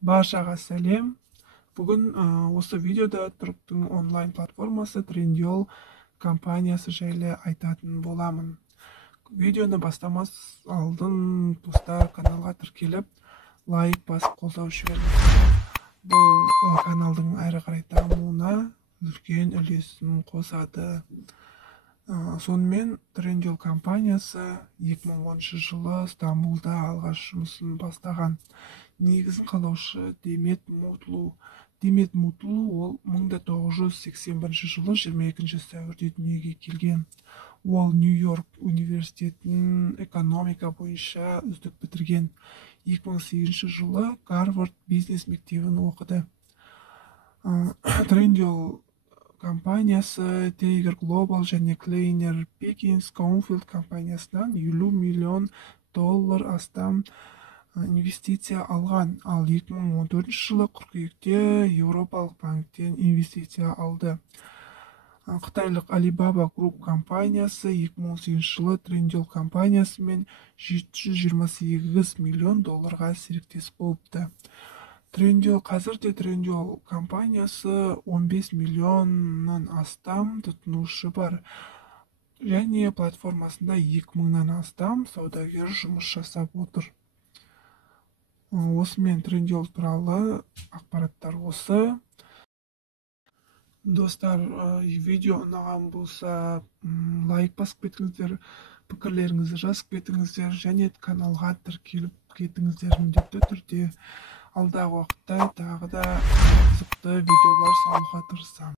Баршаға сәлем. Бүгін осы видеода Түріктің онлайн платформасы Trendyol компаниясы жайлы айтатын боламын. Видеоны бастамас алдын достар каналға тіркеліп, лайк басып қолдау жіберіңіздер. Бұл каналдың әрі қарай дамуына үлкен үлесін қосады. Сонымен Trendyol компаниясы 2010 жылы Стамбулда алғаш жұмысын бастаған. Негізін қалаушы Демет Мутлу. Демет Мутлу ол 1981 жылы 22 сәуірде дүниеге келген. Ол Нью-Йорк университетін экономика бойынша үздік бітірген. 2008 жылы Гарвард бизнес мектебін оқыды. Trendyol компаниясы Tiger Global және Kleiner Perkins Caufield компаниясынан $50 миллион астам инвестиция алған, ал 2014 жылы қыркүйекте Еуропалық банктен инвестиция алды. Қытайлық Alibaba Group компаниясы 2018 жылы Trendyol компаниясымен $728 миллион серіктес болыпты. Қазірде Trendyol компаниясы 15 миллионнан астам тұтынушы бар, және платформасында 2000-нан астам саудагер жұмыс жасап отыр. Осымен Trendyol туралы ақпараттар осы. Достар, видео ұнаған болса, лайк басып кетіңіздер, пікірлеріңізді жазып кетіңіздер, және каналға тіркеліп кетіңіздер міндетті түрде. Алдағы уақытта тағы да қызықты видеолар салуға тырысамын.